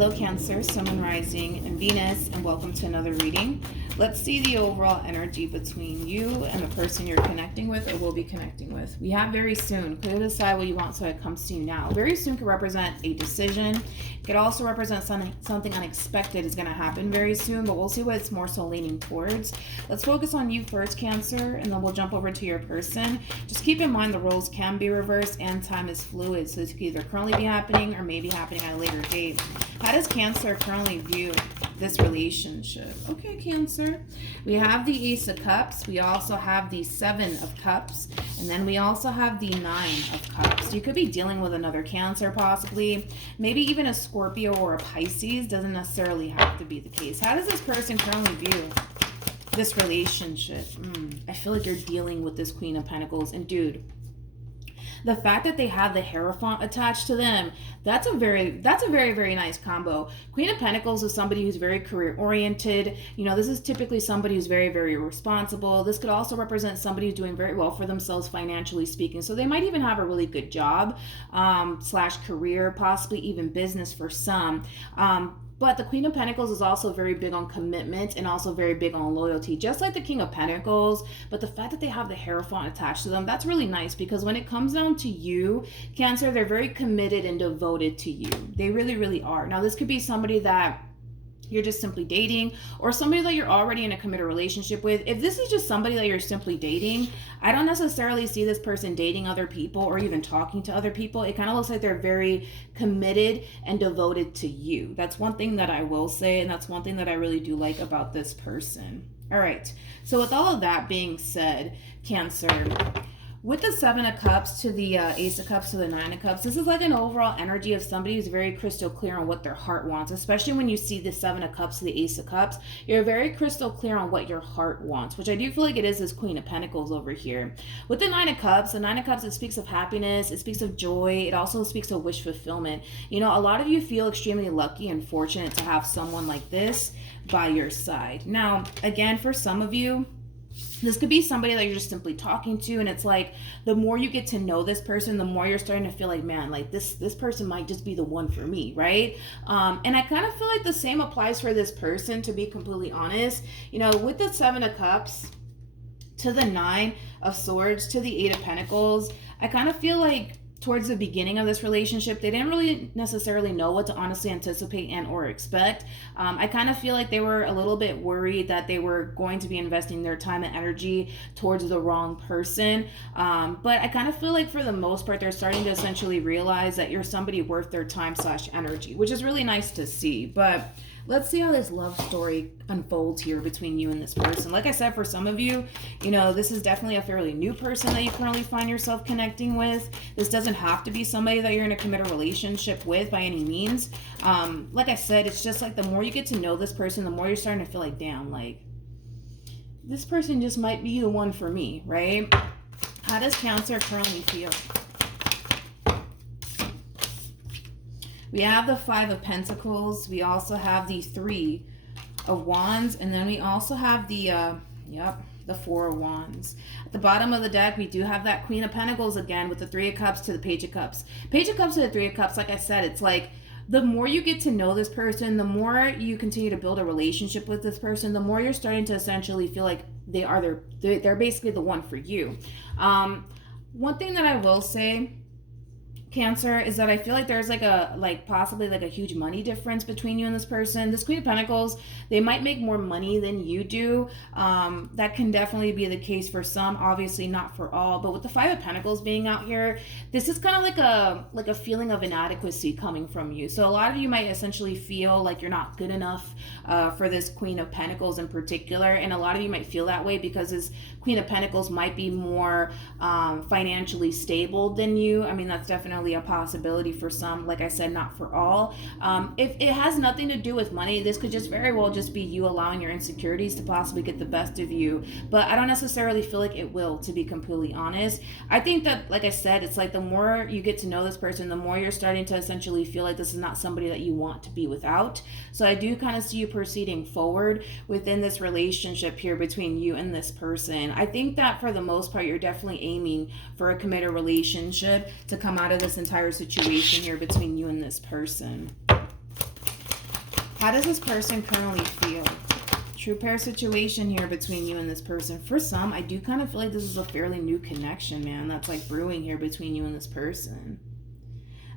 Hello Cancer, Sun, Moon, Rising, and Venus, and welcome to another reading. Let's see the overall energy between you and the person you're connecting with or will be connecting with. We have very soon. Clearly decide what you want so it comes to you now. Very soon could represent a decision. It could also represent something unexpected is going to happen very soon, but we'll see what it's more so leaning towards. Let's focus on you first, Cancer, and then we'll jump over to your person. Just keep in mind the roles can be reversed and time is fluid, so this could either currently be happening or maybe happening at a later date. How does Cancer currently view this relationship? Okay, Cancer. We have the Ace of Cups. We also have the Seven of Cups. And then we also have the Nine of Cups. You could be dealing with another Cancer possibly. Maybe even a Scorpio or a Pisces. Doesn't necessarily have to be the case. How does this person currently view this relationship? I feel like you're dealing with this Queen of Pentacles. And dude, the fact that they have the Hierophant attached to them, that's a very, very nice combo. Queen of Pentacles is somebody who's very career oriented. You know, this is typically somebody who's very, very responsible. This could also represent somebody who's doing very well for themselves financially speaking. So they might even have a really good job slash career, possibly even business for some. But the Queen of Pentacles is also very big on commitment and also very big on loyalty, just like the King of Pentacles. But the fact that they have the Hierophant attached to them, that's really nice, because when it comes down to you, Cancer, they're very committed and devoted to you. They really, really are. Now, this could be somebody that you're just simply dating, or somebody that you're already in a committed relationship with. If this is just somebody that you're simply dating, I don't necessarily see this person dating other people or even talking to other people. It kind of looks like they're very committed and devoted to you. That's one thing that I will say, and that's one thing that I really do like about this person. All right, so with all of that being said, Cancer, with the Seven of Cups to the Ace of Cups to the Nine of Cups, this is like an overall energy of somebody who's very crystal clear on what their heart wants, especially when you see the Seven of Cups to the Ace of Cups. You're very crystal clear on what your heart wants, which I do feel like it is this Queen of Pentacles over here. With the Nine of Cups, it speaks of happiness, it speaks of joy, it also speaks of wish fulfillment. You know, a lot of you feel extremely lucky and fortunate to have someone like this by your side. Now, again, for some of you, this could be somebody that you're just simply talking to, and it's like the more you get to know this person, the more you're starting to feel like, man, like this person might just be the one for me, right? And I kind of feel like the same applies for this person, to be completely honest. You know, with the Seven of Cups to the Nine of Swords to the Eight of Pentacles, I kind of feel like towards the beginning of this relationship, they didn't really necessarily know what to honestly anticipate and or expect. I kind of feel like they were a little bit worried that they were going to be investing their time and energy towards the wrong person. But I kind of feel like for the most part, they're starting to essentially realize that you're somebody worth their time slash energy, which is really nice to see. But let's see how this love story unfolds here between you and this person. Like I said, for some of you, you know, this is definitely a fairly new person that you currently find yourself connecting with. This doesn't have to be somebody that you're in a committed relationship with by any means. Like I said, it's just like the more you get to know this person, the more you're starting to feel like, damn, like this person just might be the one for me, right? How does Cancer currently feel? We have the Five of Pentacles. We also have the Three of Wands. And then we also have the, the Four of Wands. At the bottom of the deck, we do have that Queen of Pentacles again with the Three of Cups to the Page of Cups. Page of Cups to the Three of Cups, like I said, it's like the more you get to know this person, the more you continue to build a relationship with this person, the more you're starting to essentially feel like they're basically the one for you. One thing that I will say, Cancer, is that I feel like there's possibly a huge money difference between you and this person. This Queen of Pentacles, they might make more money than you do. That can definitely be the case for some, obviously not for all. But with the Five of Pentacles being out here, this is kind of like a feeling of inadequacy coming from you. So a lot of you might essentially feel like you're not good enough for this Queen of Pentacles in particular. And a lot of you might feel that way because this Queen of Pentacles might be more financially stable than you. I mean, that's definitely a possibility for some. Like I said, not for all. If it has nothing to do with money, this could just very well just be you allowing your insecurities to possibly get the best of you. But I don't necessarily feel like it will, to be completely honest. I think that, like I said, it's like the more you get to know this person, the more you're starting to essentially feel like this is not somebody that you want to be without. So I do kind of see you proceeding forward within this relationship here between you and this person. I think that for the most part, you're definitely aiming for a committed relationship to come out of this entire situation here between you and this person. How does this person currently feel? True pair situation here between you and this person. For some, I do kind of feel like this is a fairly new connection, man, that's like brewing here between you and this person.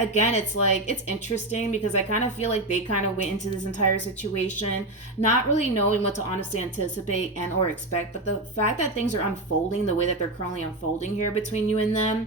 Again, it's like, it's interesting because I kind of feel like they kind of went into this entire situation not really knowing what to honestly anticipate and or expect, but the fact that things are unfolding the way that they're currently unfolding here between you and them,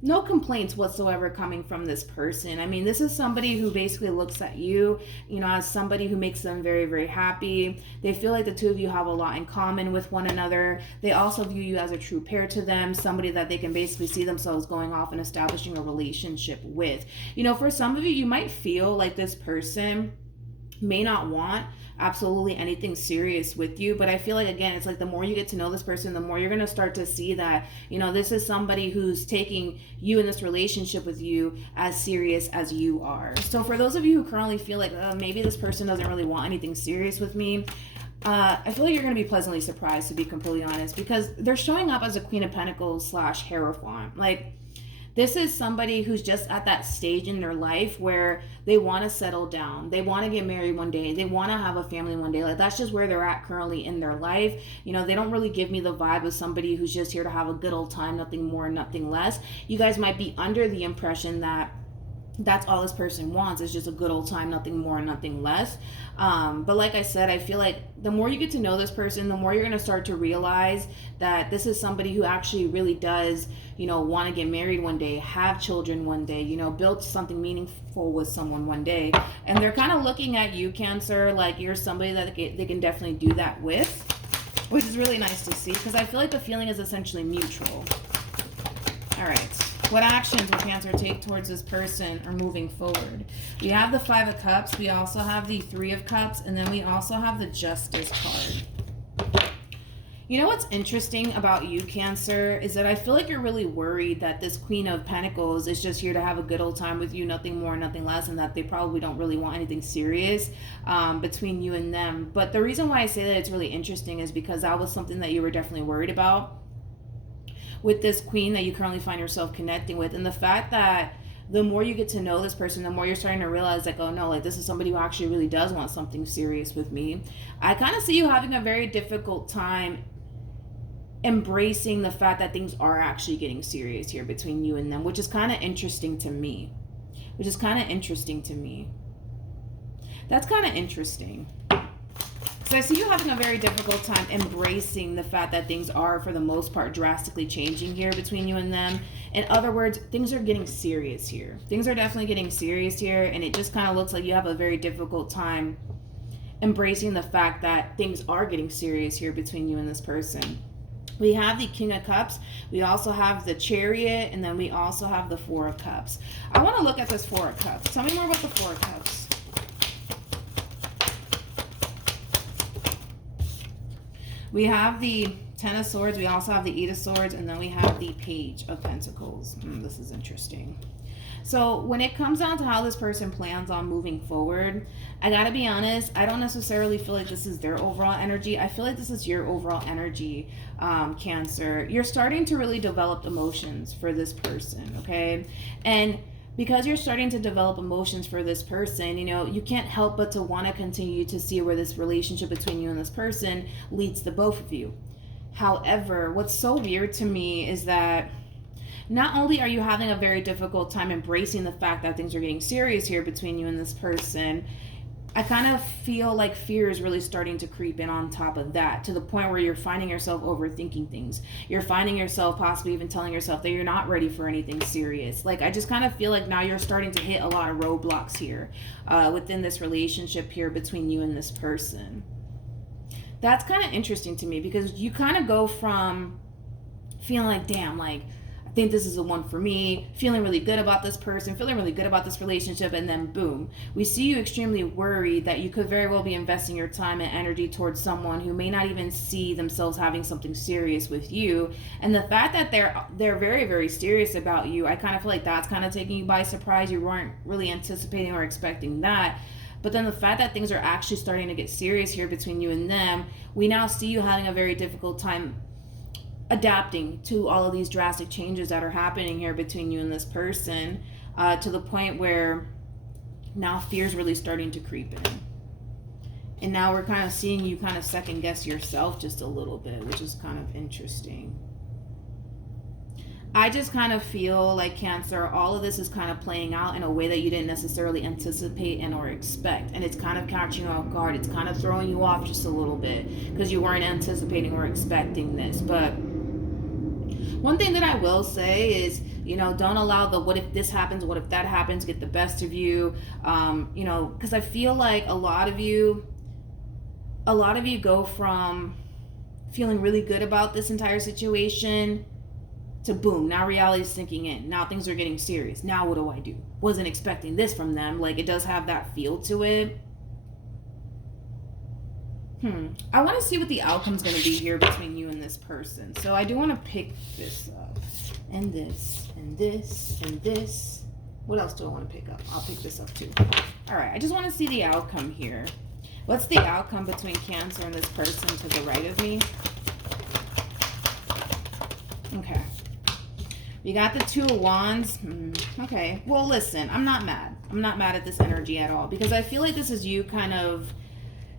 no complaints whatsoever coming from this person. I mean, this is somebody who basically looks at you, as somebody who makes them very, very happy. They feel like the two of you have a lot in common with one another. They also view you as a true pair to them, somebody that they can basically see themselves going off and establishing a relationship with. For some of you, you might feel like this person may not want absolutely anything serious with you, but I feel like, again, it's like the more you get to know this person, the more you're going to start to see that this is somebody who's taking you in this relationship with you as serious as you are. So for those of you who currently feel like maybe this person doesn't really want anything serious with me, I feel like you're going to be pleasantly surprised, to be completely honest, because they're showing up as a Queen of Pentacles / Hierophant. Like, this is somebody who's just at that stage in their life where they want to settle down. They want to get married one day. They want to have a family one day. Like, that's just where they're at currently in their life. They don't really give me the vibe of somebody who's just here to have a good old time, nothing more, nothing less. You guys might be under the impression that that's all this person wants, is just a good old time, nothing more, nothing less. But like I said, I feel like the more you get to know this person, the more you're going to start to realize that this is somebody who actually really does, want to get married one day, have children one day, build something meaningful with someone one day. And they're kind of looking at you, Cancer, like you're somebody that they can definitely do that with, which is really nice to see, because I feel like the feeling is essentially mutual. All right. What actions will Cancer take towards this person or moving forward? We have the 5 of Cups. We also have the 3 of Cups. And then we also have the Justice card. What's interesting about you, Cancer, is that I feel like you're really worried that this Queen of Pentacles is just here to have a good old time with you, nothing more, nothing less, and that they probably don't really want anything serious between you and them. But the reason why I say that it's really interesting is because that was something that you were definitely worried about with this queen that you currently find yourself connecting with. And the fact that the more you get to know this person, the more you're starting to realize, like, oh no, like this is somebody who actually really does want something serious with me. I kind of see you having a very difficult time embracing the fact that things are actually getting serious here between you and them, which is kind of interesting to me. That's kind of interesting. So I see you having a very difficult time embracing the fact that things are, for the most part, drastically changing here between you and them. In other words, things are getting serious here. Things are definitely getting serious here, and it just kind of looks like you have a very difficult time embracing the fact that things are getting serious here between you and this person. We have the King of Cups. We also have the Chariot, and then we also have the 4 of Cups. I want to look at this 4 of Cups. Tell me more about the 4 of Cups. We have the 10 of Swords, we also have the 8 of Swords, and then we have the Page of Pentacles. This is interesting. So when it comes down to how this person plans on moving forward, I gotta be honest, I don't necessarily feel like this is their overall energy. I feel like this is your overall energy, Cancer. You're starting to really develop emotions for this person, okay? And because you're starting to develop emotions for this person, you can't help but to want to continue to see where this relationship between you and this person leads the both of you. However, what's so weird to me is that not only are you having a very difficult time embracing the fact that things are getting serious here between you and this person, I kind of feel like fear is really starting to creep in on top of that, to the point where you're finding yourself overthinking things. You're finding yourself possibly even telling yourself that you're not ready for anything serious. Like, I just kind of feel like now you're starting to hit a lot of roadblocks here within this relationship here between you and this person. That's kind of interesting to me, because you kind of go from feeling like, damn, like, I think this is the one for me, feeling really good about this person, feeling really good about this relationship, and then boom, we see you extremely worried that you could very well be investing your time and energy towards someone who may not even see themselves having something serious with you. And the fact that they're very, very serious about you, I kind of feel like that's kind of taking you by surprise. You weren't really anticipating or expecting that. But then the fact that things are actually starting to get serious here between you and them, we now see you having a very difficult time adapting to all of these drastic changes that are happening here between you and this person, to the point where now fear's really starting to creep in. And now we're kind of seeing you kind of second guess yourself just a little bit, which is kind of interesting. I just kind of feel like, Cancer, all of this is kind of playing out in a way that you didn't necessarily anticipate and or expect. And it's kind of catching you off guard. It's kind of throwing you off just a little bit because you weren't anticipating or expecting this. But one thing that I will say is, you know, don't allow the what if this happens, what if that happens, get the best of you. You know, because I feel like a lot of you go from feeling really good about this entire situation to boom, now reality is sinking in. Now things are getting serious. Now what do I do? Wasn't expecting this from them. Like, it does have that feel to it. I want to see what the outcome's going to be here between you and this person. So I do want to pick this up. And this, and this, and this. What else do I want to pick up? I'll pick this up too. All right, I just want to see the outcome here. What's the outcome between Cancer and this person to the right of me? Okay. You got the Two of Wands. Okay. Well, listen, I'm not mad. I'm not mad at this energy at all because I feel like this is you kind of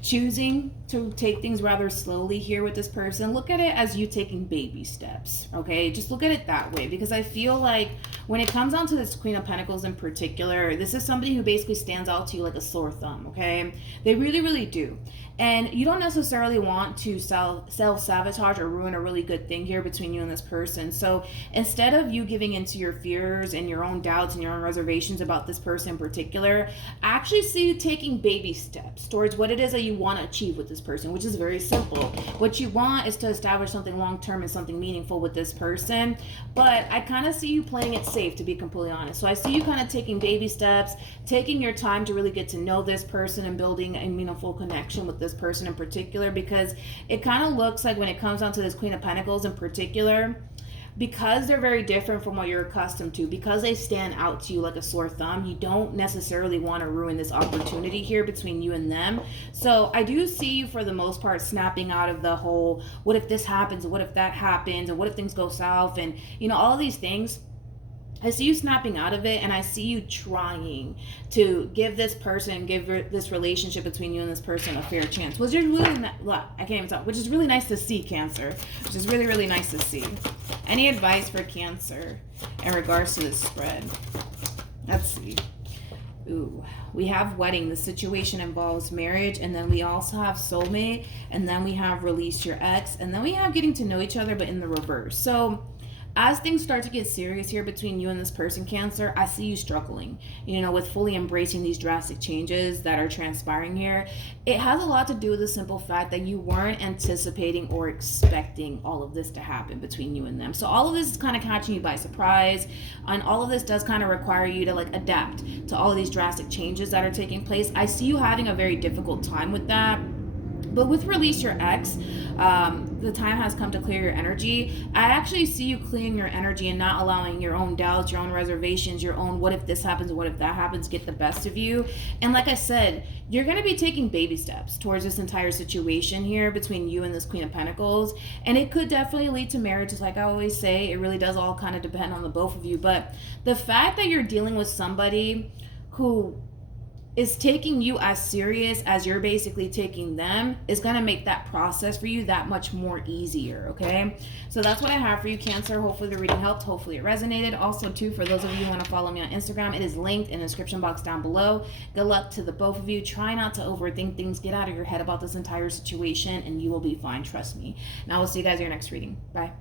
choosing to take things rather slowly here with this person. Look at it as you taking baby steps, okay? Just look at it that way because I feel like when it comes down to this Queen of Pentacles in particular, this is somebody who basically stands out to you like a sore thumb, okay? They really, really do. And you don't necessarily want to self-sabotage or ruin a really good thing here between you and this person. So instead of you giving into your fears and your own doubts and your own reservations about this person in particular, I actually see you taking baby steps towards what it is that you want to achieve with this person, which is very simple. What you want is to establish something long-term and something meaningful with this person. But I kind of see you playing it safe, to be completely honest. So I see you kind of taking baby steps, taking your time to really get to know this person and building a meaningful connection with this person in particular, because it kind of looks like when it comes down to this Queen of Pentacles in particular, because they're very different from what you're accustomed to, because they stand out to you like a sore thumb, you don't necessarily want to ruin this opportunity here between you and them. So I do see you for the most part snapping out of the whole what if this happens, what if that happens, and what if things go south, and you know, all of these things. I see you snapping out of it, and I see you trying to give this person, give this relationship between you and this person a fair chance, which is really which is really nice to see, Cancer, which is really, really nice to see. Any advice for Cancer in regards to this spread? Let's see. Ooh, we have wedding. The situation involves marriage, and then we also have soulmate, and then we have release your ex, and then we have getting to know each other, but in the reverse. So as things start to get serious here between you and this person, Cancer, I see you struggling, you know, with fully embracing these drastic changes that are transpiring here. It has a lot to do with the simple fact that you weren't anticipating or expecting all of this to happen between you and them. So all of this is kind of catching you by surprise, and all of this does kind of require you to like adapt to all of these drastic changes that are taking place. I see you having a very difficult time with that. But with release your ex, the time has come to clear your energy. I actually see you clearing your energy and not allowing your own doubts, your own reservations, your own what if this happens, what if that happens, get the best of you. And like I said, you're going to be taking baby steps towards this entire situation here between you and this Queen of Pentacles. And it could definitely lead to marriage. Just like I always say, it really does all kind of depend on the both of you. But the fact that you're dealing with somebody who is taking you as serious as you're basically taking them is going to make that process for you that much more easier, okay? So that's what I have for you, Cancer. Hopefully the reading helped. Hopefully it resonated. Also, too, for those of you who want to follow me on Instagram, it is linked in the description box down below. Good luck to the both of you. Try not to overthink things. Get out of your head about this entire situation, and you will be fine. Trust me. Now we'll see you guys in your next reading. Bye.